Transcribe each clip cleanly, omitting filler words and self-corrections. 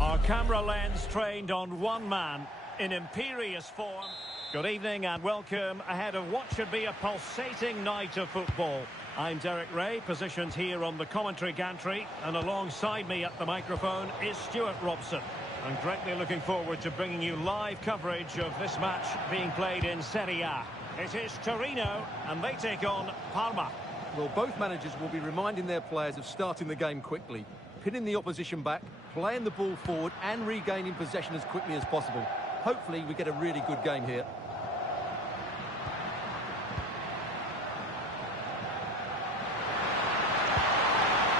Our camera lens trained on one man in imperious form. Good evening and welcome ahead of what should be a pulsating night of football. I'm Derek Ray, positioned here on the commentary gantry, and alongside me at the microphone is Stuart Robson. I'm greatly looking forward to bringing you live coverage of this match being played in Serie A. It is Torino, and they take on Parma. Well, both managers will be reminding their players of starting the game quickly, pinning the opposition back, playing the ball forward and regaining possession as quickly as possible. Hopefully we get a really good game here.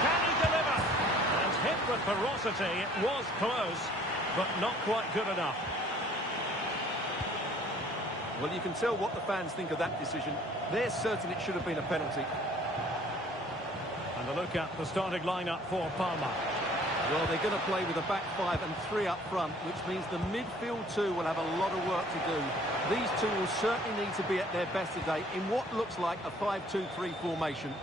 Can he deliver? And hit with ferocity. It was close, but not quite good enough. Well, you can tell what the fans think of that decision. They're certain it should have been a penalty. And a look at the starting lineup for Parma. Well, they're going to play with a back five and three up front, which means the midfield two will have a lot of work to do. These two will certainly need to be at their best today in what looks like a 5-2-3 formation.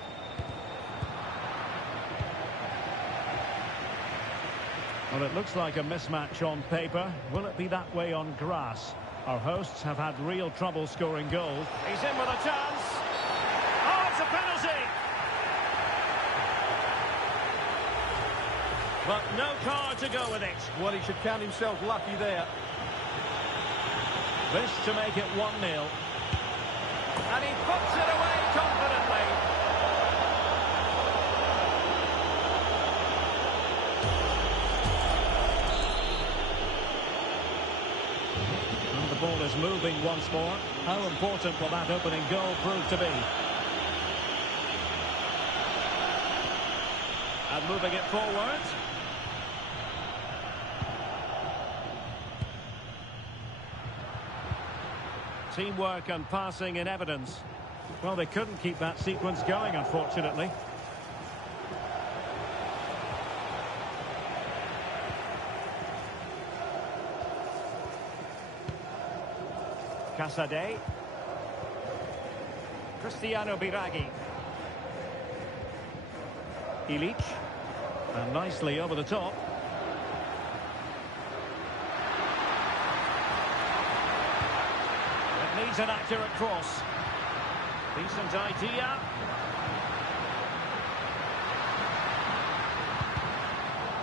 Well, it looks like a mismatch on paper. Will it be that way on grass? Our hosts have had real trouble scoring goals. He's in with a chance. Oh, it's a penalty! But no card to go with it. Well, he should count himself lucky there. This to make it 1-0. And he puts it away confidently. And the ball is moving once more. How important will that opening goal prove to be? And moving it forward. Teamwork and passing in evidence. Well, they couldn't keep that sequence going, unfortunately. Casade. Cristiano Biraghi. Ilic. And nicely over the top. Needs an accurate cross. Decent idea.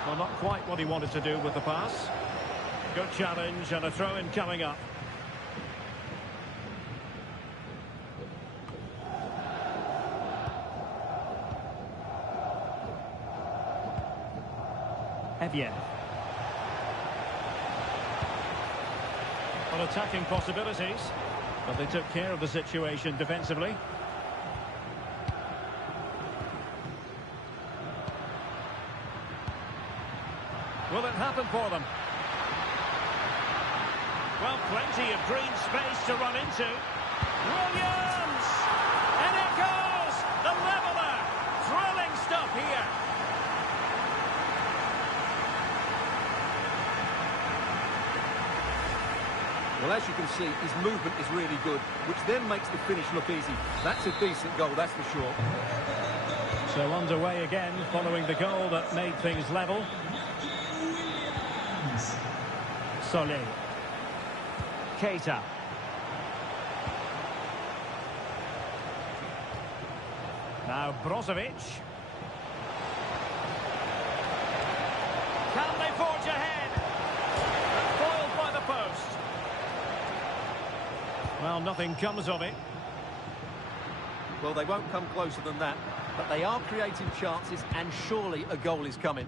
Well, not quite what he wanted to do with the pass. Good challenge and a throw-in coming up. Evien. Well, attacking possibilities. But they took care of the situation defensively. Will it happen for them? Well, plenty of green space to run into. Williams! And it goes! The leveller! Thrilling stuff here. Well, as you can see, his movement is really good, which then makes the finish look easy. That's a decent goal, that's for sure. So underway again, following the goal that made things level. Solé. Keita. Now Brozovic. Can they forge ahead? Foiled by the post. Well, nothing comes of it. Well, they won't come closer than that, but they are creating chances, and surely a goal is coming.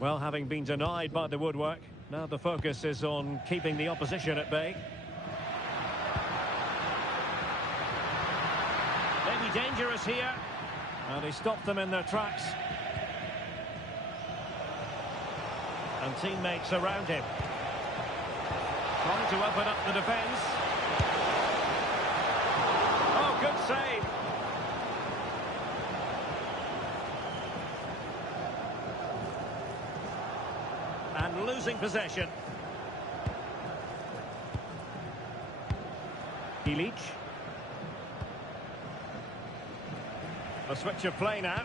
Well, having been denied by the woodwork, now the focus is on keeping the opposition at bay. Maybe dangerous here. And he stopped them in their tracks. And teammates around him. Trying to open up the defence. Oh, good save. And losing possession. Ilic. A switch of play now.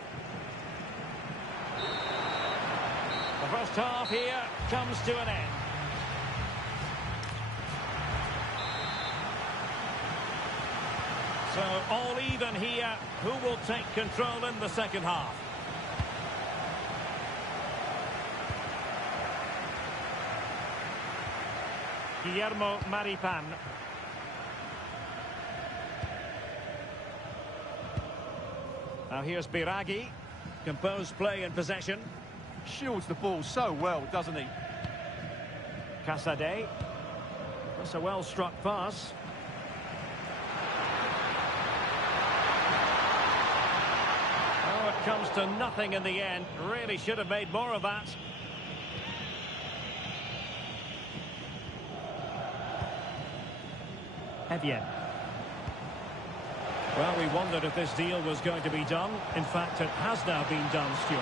The first half here comes to an end. So all even here. Who will take control in the second half? Guillermo Maripan. Now here's Biraghi. Composed play in possession. Shields the ball so well, doesn't he? Casadei. That's a well-struck pass. Oh, it comes to nothing in the end. Really should have made more of that. Evian. Well, we wondered if this deal was going to be done. In fact, it has now been done, Stuart.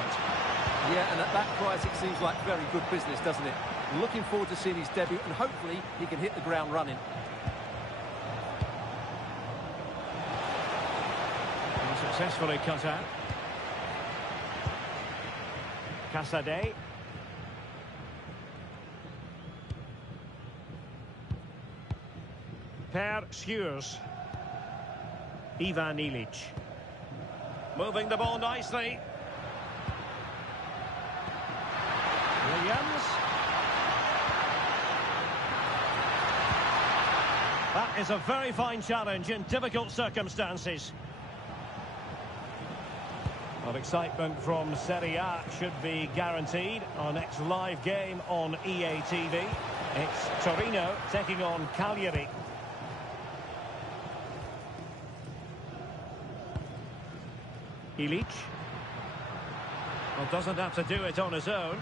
Yeah, and at that price it seems like very good business, doesn't it? Looking forward to seeing his debut, and hopefully he can hit the ground running. And successfully cut out. Casadei. Per Schuurs. Ivan Ilic. Moving the ball nicely. Williams. That is a very fine challenge in difficult circumstances. Well, excitement from Serie A should be guaranteed. Our next live game on EA TV. It's Torino taking on Cagliari. Ilic. Well, doesn't have to do it on his own.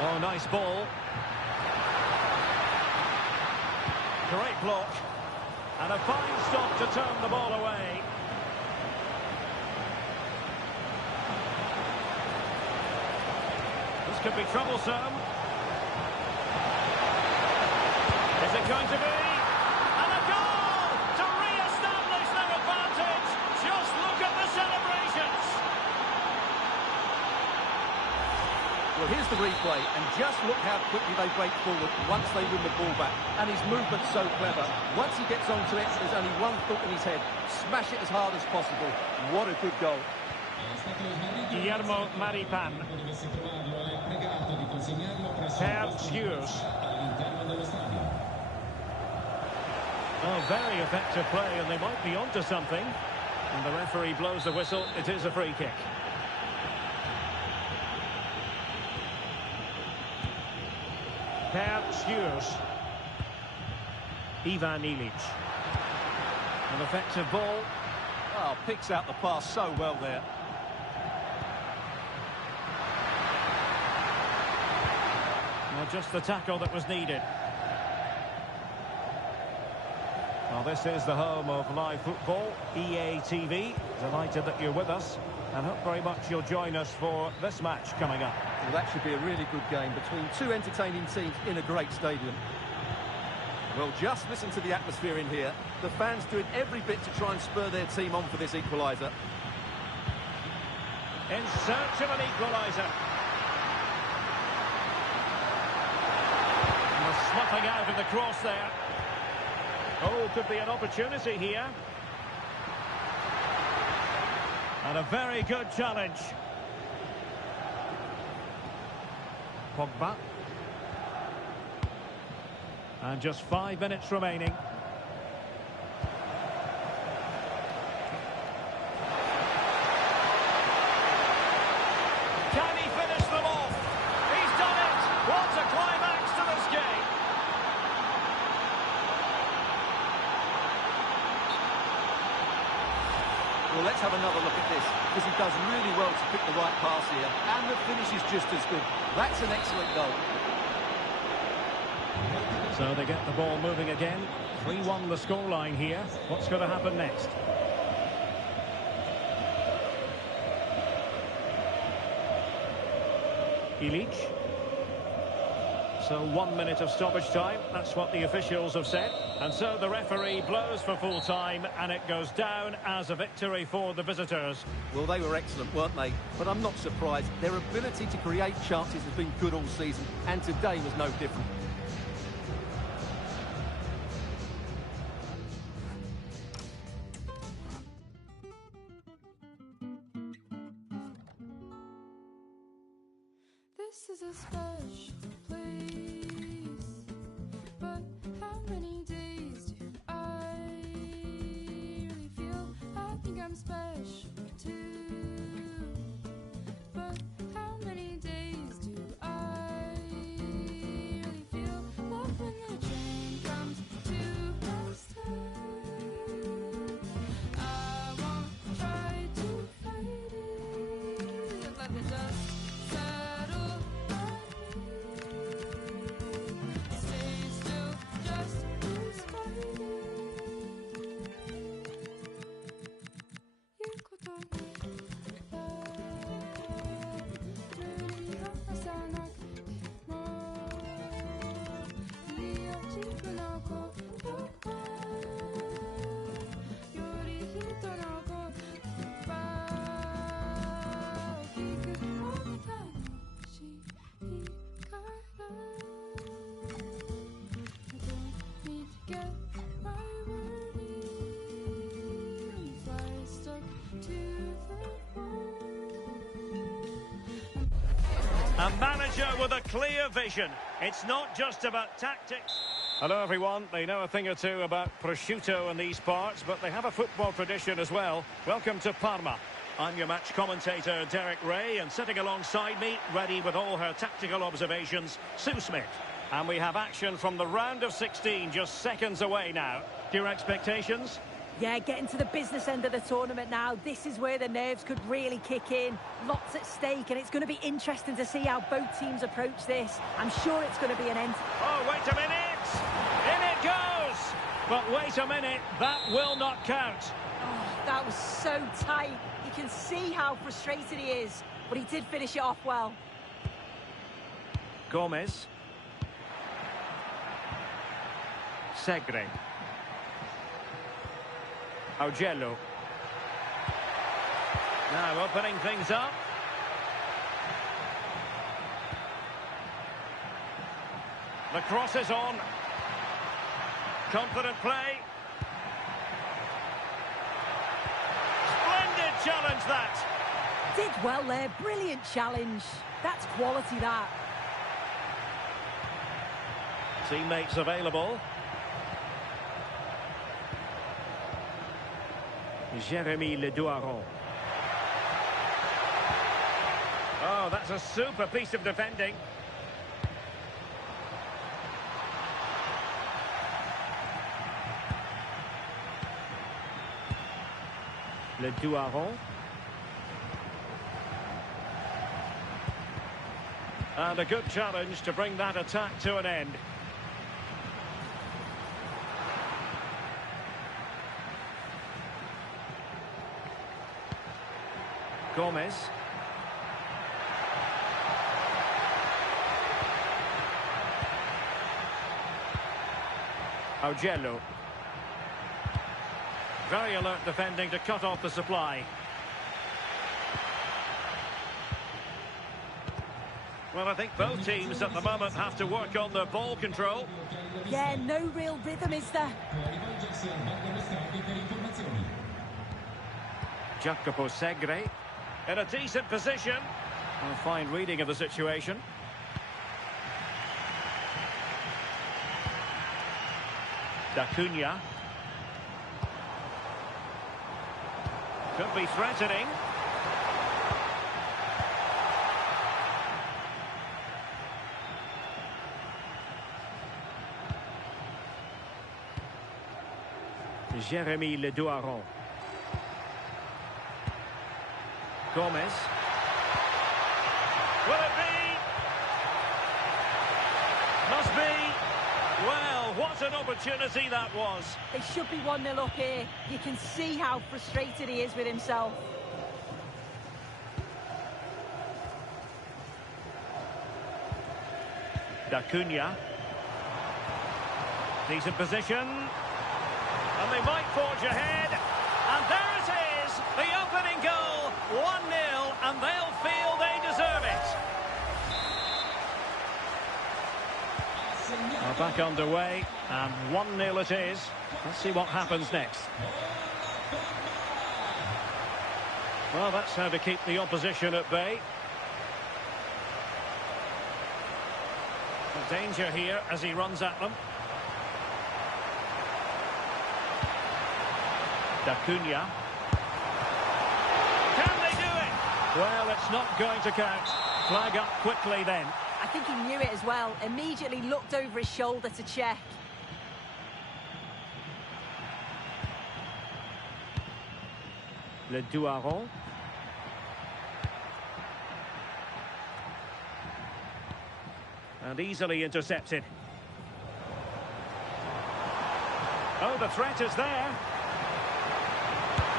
Oh, nice ball. Great block. And a fine stop to turn the ball away. This could be troublesome. Is it going to be? And a goal to re-establish their advantage. Just look at the celebrations. Well, here's the replay, and just look how quickly they break forward once they win the ball back. And his movement's so clever. Once he gets onto it, there's only one thought in his head. Smash it as hard as possible. What a good goal. Guillermo Maripan. Per Schuurs. Oh, very effective play, and they might be onto something. And the referee blows the whistle. It is a free kick. Per Schuurs. Ivan Ilic. An effective ball. Oh, picks out the pass so well there. Well, just the tackle that was needed. Well, this is the home of live football, EA TV. Delighted that you're with us, and hope very much you'll join us for this match coming up. Well, that should be a really good game between two entertaining teams in a great stadium. Well, just listen to the atmosphere in here. The fans doing every bit to try and spur their team on for this equaliser. In search of an equaliser. And snuffing out of the cross there. Oh, could be an opportunity here. And a very good challenge. Pogba. And just 5 minutes remaining. Can he finish them off? He's done it! What a climax to this game! Well, let's have another look at this, because he does really well to pick the right pass here, and the finish is just as good. That's an excellent goal. So they get the ball moving again. 3-1 the scoreline here. What's going to happen next? Ilic. So 1 minute of stoppage time, that's what the officials have said. And so the referee blows for full time and it goes down as a victory for the visitors. Well, they were excellent, weren't they? But I'm not surprised. Their ability to create chances has been good all season, and today was no different. This is a special place, but how many days do I really feel? I think I'm special too, but how many days do I really feel? Love when the train comes to my stop. I won't try to fight it, let the dust settle. Stay still, just despite it. 言うことない無理に話さなくてもいいよ自分のことより人の言葉を聞くのが楽しいから I don't need to get my word in if I stuck to the wall. A manager with a clear vision. It's not just about tactics. Hello everyone, they know a thing or two about prosciutto in these parts, but they have a football tradition as well. Welcome to Parma. I'm your match commentator, Derek Ray, and sitting alongside me, ready with all her tactical observations, Sue Smith. And we have action from the round of 16, just seconds away now. Your expectations? Yeah, getting to the business end of the tournament now. This is where the nerves could really kick in. Lots at stake, and it's going to be interesting to see how both teams approach this. I'm sure it's going to be an end. Oh, wait a minute! In it goes! But wait a minute, that will not count. Oh, that was so tight. You can see how frustrated he is, but he did finish it off well. Gomez. Segre. Augello. Now opening things up. The cross is on. Confident play. Splendid challenge that. Did well there. Brilliant challenge. That's quality, that. Teammates available. Jérémy Le Douaron. Oh, that's a super piece of defending. Le Douaron. And a good challenge to bring that attack to an end. Gomez. Augello. Very alert defending to cut off the supply. Well, I think both teams at the moment have to work on their ball control. Yeah, no real rhythm, is there? Jacopo Segre. In a decent position. A fine reading of the situation. D'Acunha. Could be threatening. Jérémy Le Douaron. Gomez. Will it be? Must be. Well, what an opportunity that was. They should be 1-0 up here. You can see how frustrated he is with himself. Acuna. Decent position. And they might forge ahead. And there it is, the opening goal. 1-0, and they'll feel they deserve it. Are back underway, and 1-0 it is. Let's see what happens next. Well, that's how to keep the opposition at bay. Danger here as he runs at them. Acuna. Can they do it? Well, it's not going to count. Flag up quickly then. I think he knew it as well. Immediately looked over his shoulder to check. Le Duaron. And easily intercepted. Oh, the threat is there.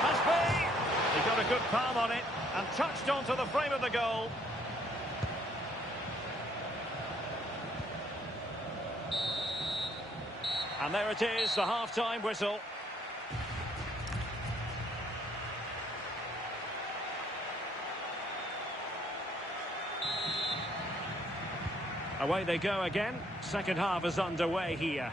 Must be. He got a good palm on it and touched onto the frame of the goal. And there it is, the half-time whistle. Away they go again. Second half is underway here.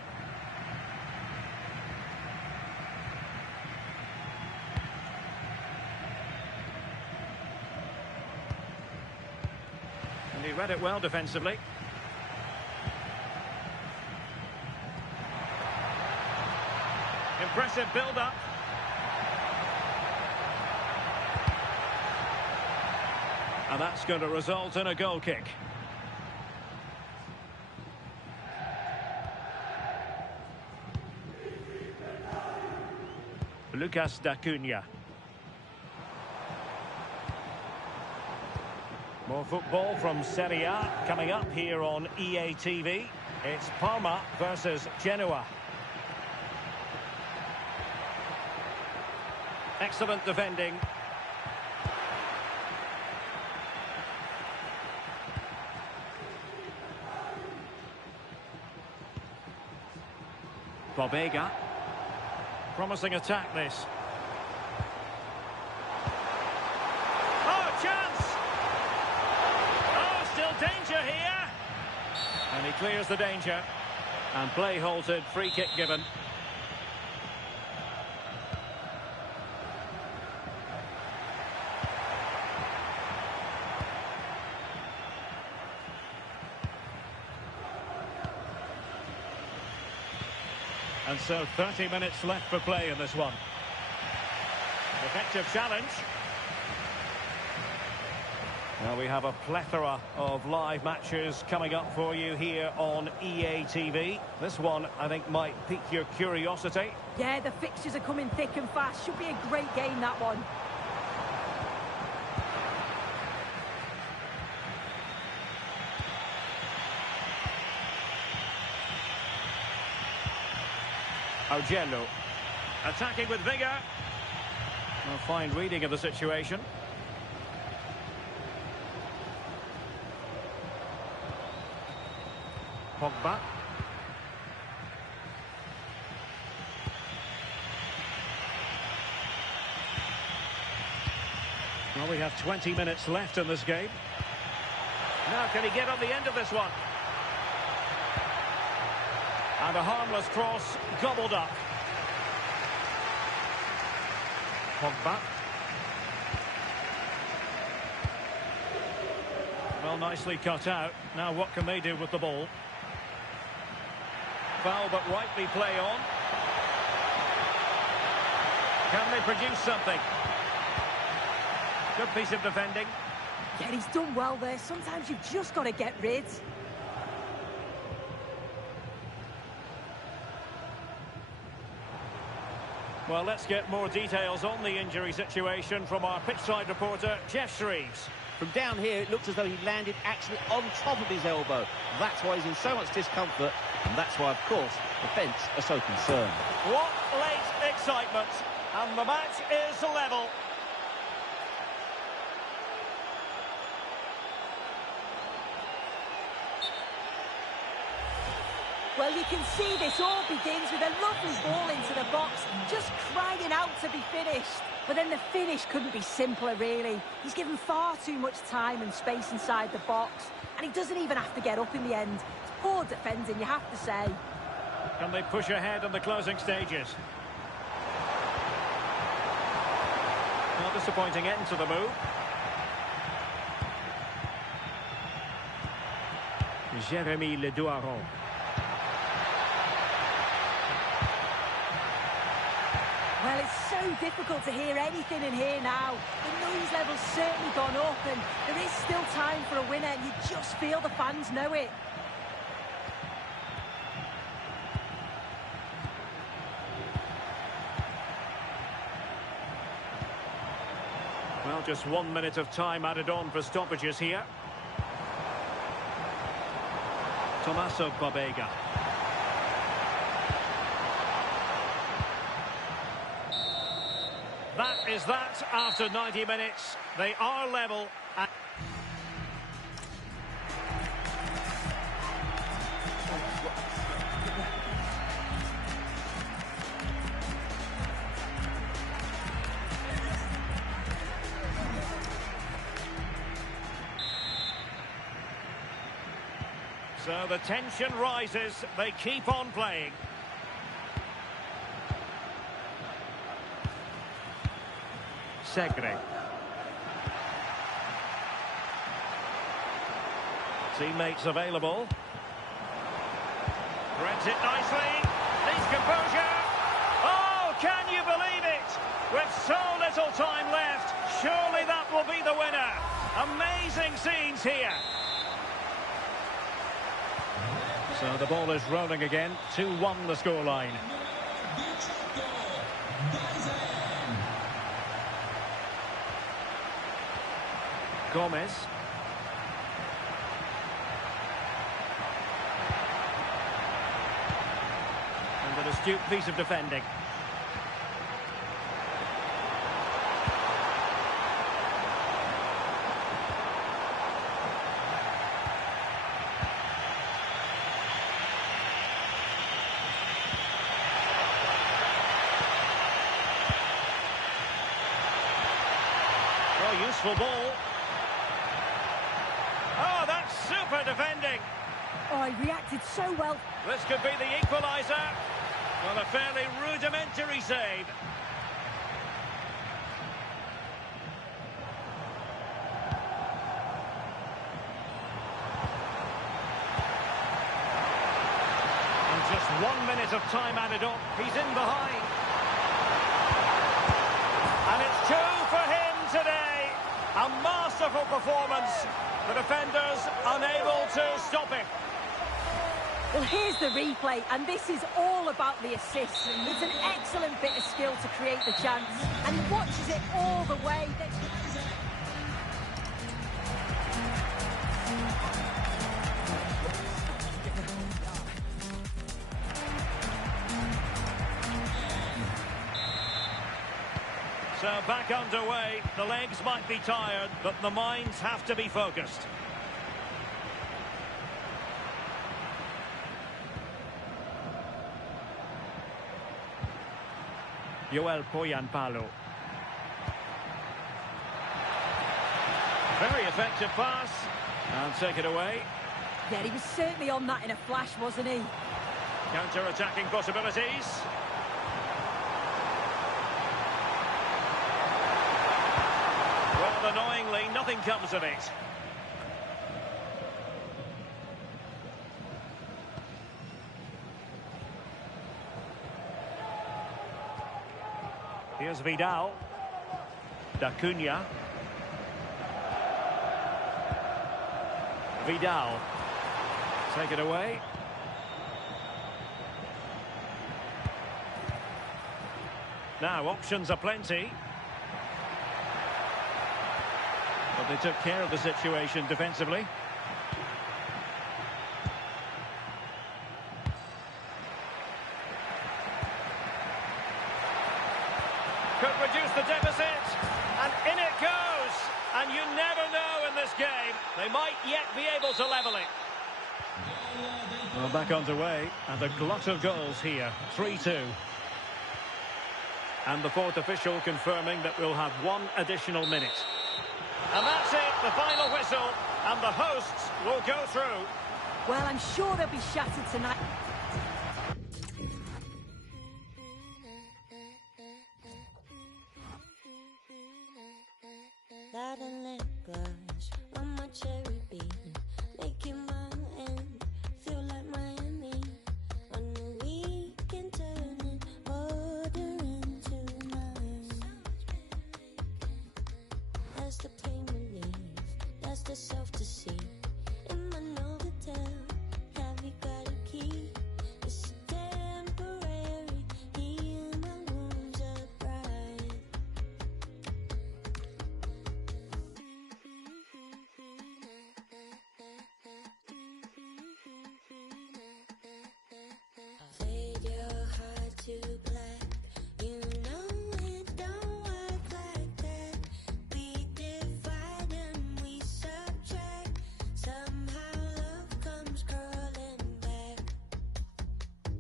And he read it well defensively. Impressive build-up. And that's going to result in a goal kick. Lucas Acuna. More football from Serie A coming up here on EA TV. It's Parma versus Genoa. Excellent defending. Pobega. Promising attack, this. Oh, chance! Oh, still danger here. And he clears the danger. And play halted, free kick given. And so 30 minutes left for play in this one. Effective challenge. Well, we have a plethora of live matches coming up for you here on EA TV. This one, I think, might pique your curiosity. Yeah, the fixtures are coming thick and fast. Should be a great game, that one. Augello. Attacking with vigour. A fine reading of the situation. Pogba. Well, we have 20 minutes left in this game. Now, can he get on the end of this one? And a harmless cross gobbled up. Pogba. Well, nicely cut out. Now what can they do with the ball? Foul, but rightly play on. Can they produce something? Good piece of defending. Yeah, he's done well there. Sometimes you've just got to get rid. Well, let's get more details on the injury situation from our pitchside reporter, Jeff Shreves. From down here, it looks as though he landed actually on top of his elbow. That's why he's in so much discomfort, and that's why, of course, the bench are so concerned. What late excitement, and the match is level. Well, you can see this all begins with a lovely ball into the box, just crying out to be finished. But then the finish couldn't be simpler, really. He's given far too much time and space inside the box, and he doesn't even have to get up in the end. It's poor defending, you have to say. Can they push ahead in the closing stages? Not disappointing end to the move. Jérémy Le Douaron. Well, it's so difficult to hear anything in here now. The noise level's certainly gone up, and there is still time for a winner, and you just feel the fans know it. Well, just 1 minute of time added on for stoppages here. Tommaso Pobega. That is that after 90 minutes. They are level. So the tension rises. They keep on playing. Segre. Teammates available. Threads it nicely. Needs composure. Oh, can you believe it? With so little time left, surely that will be the winner. Amazing scenes here. So the ball is rolling again. 2-1 the scoreline. Gomez. And an astute piece of defending. Oh, useful ball. Oh, that's super defending. Oh, he reacted so well. This could be the equaliser. Well, a fairly rudimentary save. And just 1 minute of time added on. He's in behind. And it's 2 for him today. A masterful performance. The defenders unable to stop him. Well, here's the replay, and this is all about the assist. It's an excellent bit of skill to create the chance, and he watches it all the way. So back underway. The legs might be tired, but the minds have to be focused. Joel Poyanpalo. Very effective pass. And take it away. Yeah, he was certainly on that in a flash, wasn't he? Counter-attacking possibilities. Well, annoyingly, nothing comes of it. Here's Vidal. Da Cunha. Vidal. Take it away. Now, options are plenty. But they took care of the situation defensively. Could reduce the deficit, and in it goes. And you never know in this game. They might yet be able to level it. Well, back underway, and a glut of goals here. 3-2. And the fourth official confirming that we'll have one additional minute. And that's it, the final whistle, and the hosts will go through. Well, I'm sure they'll be shattered tonight. That and lip gloss on my cherry beam, making my end feel like Miami. On the weekend, turning order into mine. That's the pain relief, that's the self-deceit. In my Novotel, have you got a key? It's temporary, heal my wounds are bright. Fade your heart to black. You know it don't work like that. We divide and we subtract. Somehow love comes crawling back.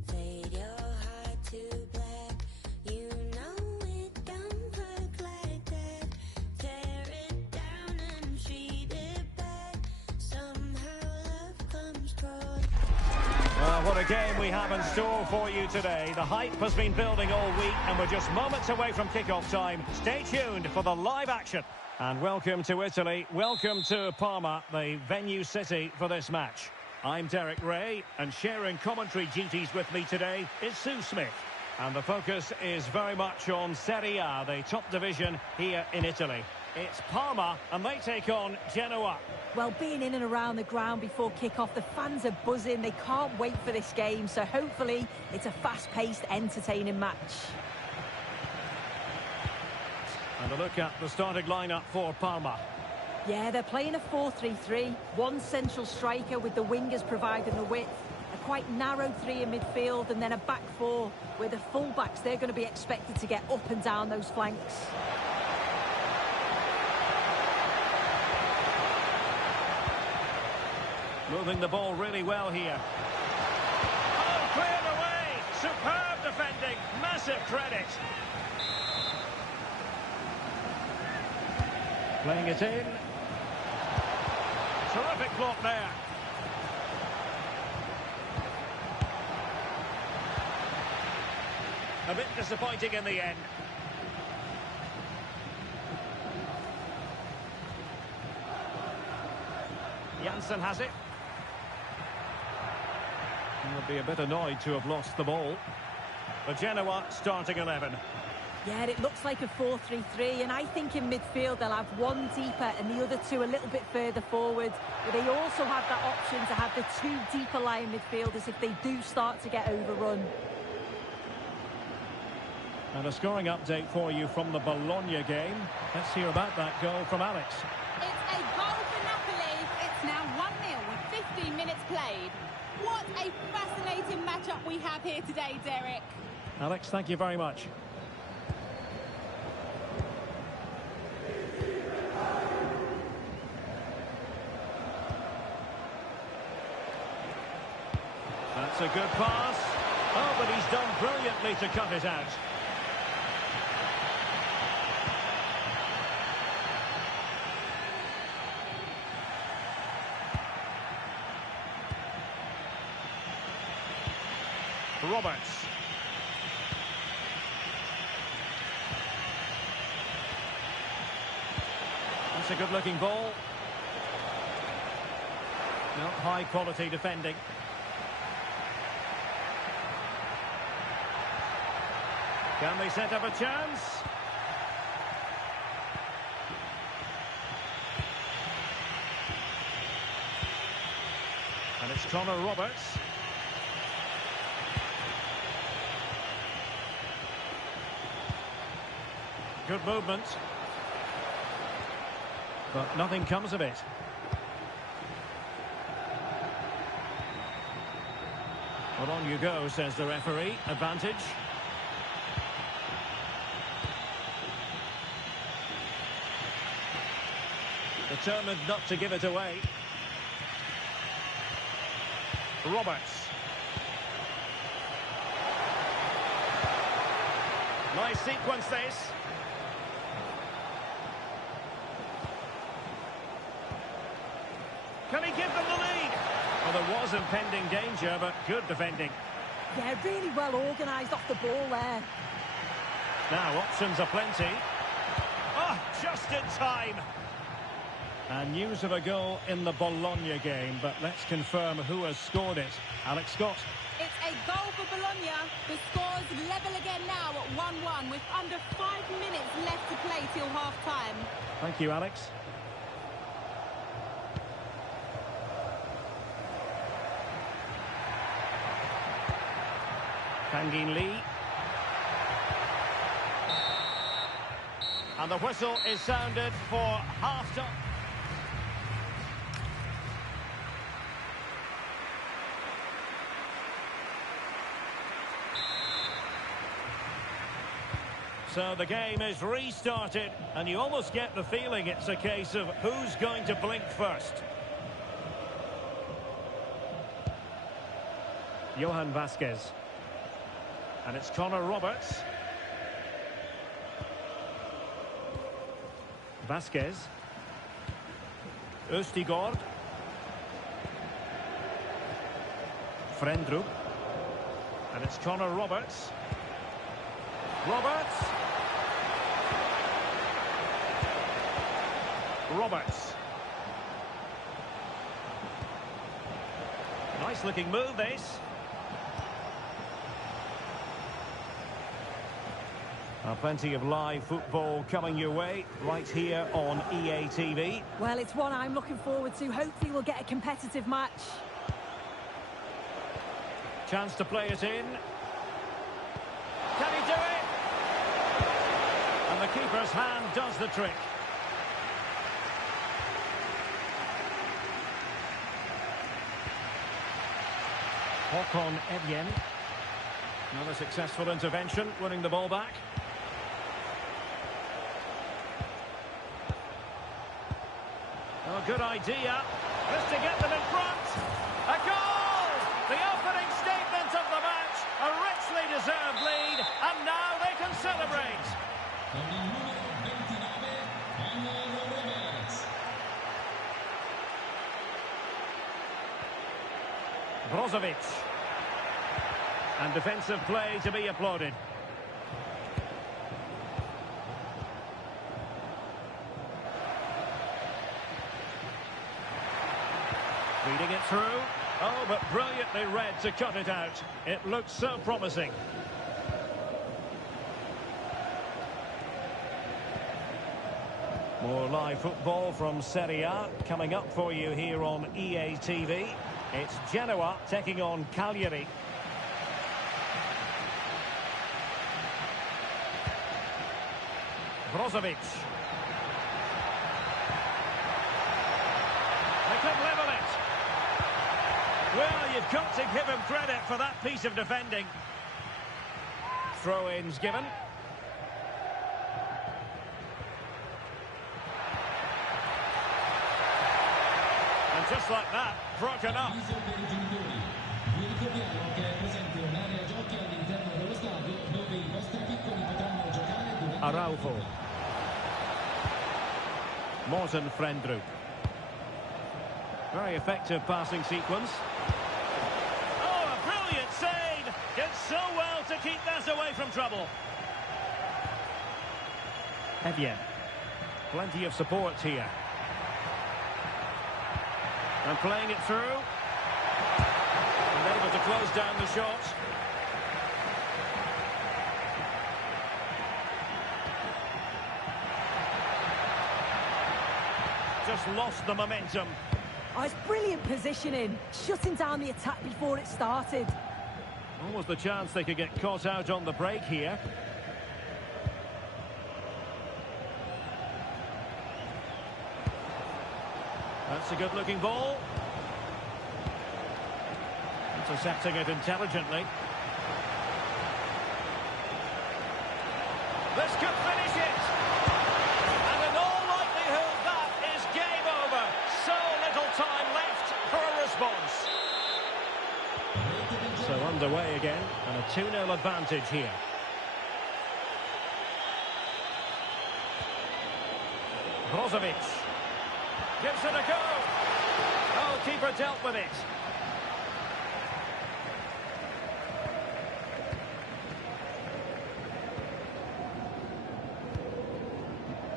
Fade your heart to black. You know it don't work like that. Tear it down and treat it back. Somehow love comes crawling. Well, what a game we have in store for you today. The hype has been building all week, and we're just moments away from kick-off time. Stay tuned for the live action. And welcome to Italy. Welcome to Parma, the venue city for this match. I'm Derek Ray, and sharing commentary duties with me today is Sue Smith. And the focus is very much on Serie A, the top division here in Italy. It's Parma, and they take on Genoa. Well, being in and around the ground before kick-off, the fans are buzzing. They can't wait for this game, so hopefully it's a fast-paced, entertaining match. And a look at the starting lineup for Parma. Yeah, they're playing a 4-3-3. One central striker with the wingers providing the width. A quite narrow three in midfield, and then a back four where the full-backs, they're going to be expected to get up and down those flanks. Moving the ball really well here. Oh, cleared away! Superb defending. Massive credit. Playing it in. Terrific block there. A bit disappointing in the end. Janssen has it. He would be a bit annoyed to have lost the ball. The Genoa starting 11. Yeah, it looks like a 4-3-3, and I think in midfield they'll have one deeper and the other two a little bit further forward. But they also have that option to have the two deeper lying midfielders if they do start to get overrun. And a scoring update for you from the Bologna game. Let's hear about that goal from Alex. It's a goal for Napoli. It's now 1-0 with 15 minutes played. What a fascinating matchup we have here today, Derek. Alex, thank you very much. That's a good pass. Oh, but he's done brilliantly to cut it out. Roberts. That's a good-looking ball. Not high-quality defending. Can they set up a chance? And it's Connor Roberts. Good movement. But nothing comes of it. Well, on you go, says the referee. Advantage. Determined not to give it away. Roberts. Nice sequence this. Can he give them the lead? Well, there was impending danger, but good defending. Yeah, really well organised off the ball there. Now, options are plenty. Oh, just in time. And news of a goal in the Bologna game, but let's confirm who has scored it. Alex Scott. It's a goal for Bologna. The score's level again now at 1-1 with under 5 minutes left to play till half-time. Thank you, Alex. Kangin Lee. And the whistle is sounded for half-time. So the game is restarted, and you almost get the feeling it's a case of who's going to blink first. Johan Vasquez. And it's Connor Roberts. Vasquez. Østigård. Frendrup. And it's Connor Roberts. Roberts. Roberts. Nice looking move this. Plenty of live football coming your way right here on EA TV. Well, it's one I'm looking forward to. Hopefully we'll get a competitive match. Chance to play it in. Can he do it? And the keeper's hand does the trick. Håkon Evjen. Another successful intervention, winning the ball back. Oh, good idea. Just to get them in front. A goal! The opening statement of the match. A richly deserved lead. And now they can celebrate. Brozovic. And defensive play to be applauded. Feeding it through. Oh, but brilliantly read to cut it out. It looks so promising. More live football from Serie A coming up for you here on EA TV. It's Genoa taking on Cagliari. Brozovic. They could level it. Well, you've got to give him credit for that piece of defending. Throw-ins given. And just like that, broken up. Araujo. Morten Frendrup. Very effective passing sequence. Oh, a brilliant save! Did so well to keep that away from trouble. Evjen. Plenty of support here. And playing it through. And able to close down the shot. Just lost the momentum. Oh, it's brilliant positioning, shutting down the attack before it started. Almost the chance they could get caught out on the break here. That's a good-looking ball. Intercepting it intelligently. This could finish it! And in all likelihood, that is game over. So little time left for a response. So underway again, and a 2-0 advantage here. Brozovic gives it a go. Oh, keeper dealt with it.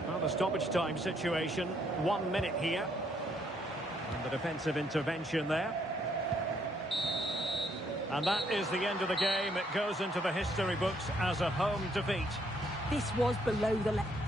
Well, the stoppage time situation, 1 minute here. And the defensive intervention there. And that is the end of the game. It goes into the history books as a home defeat. This was below the level.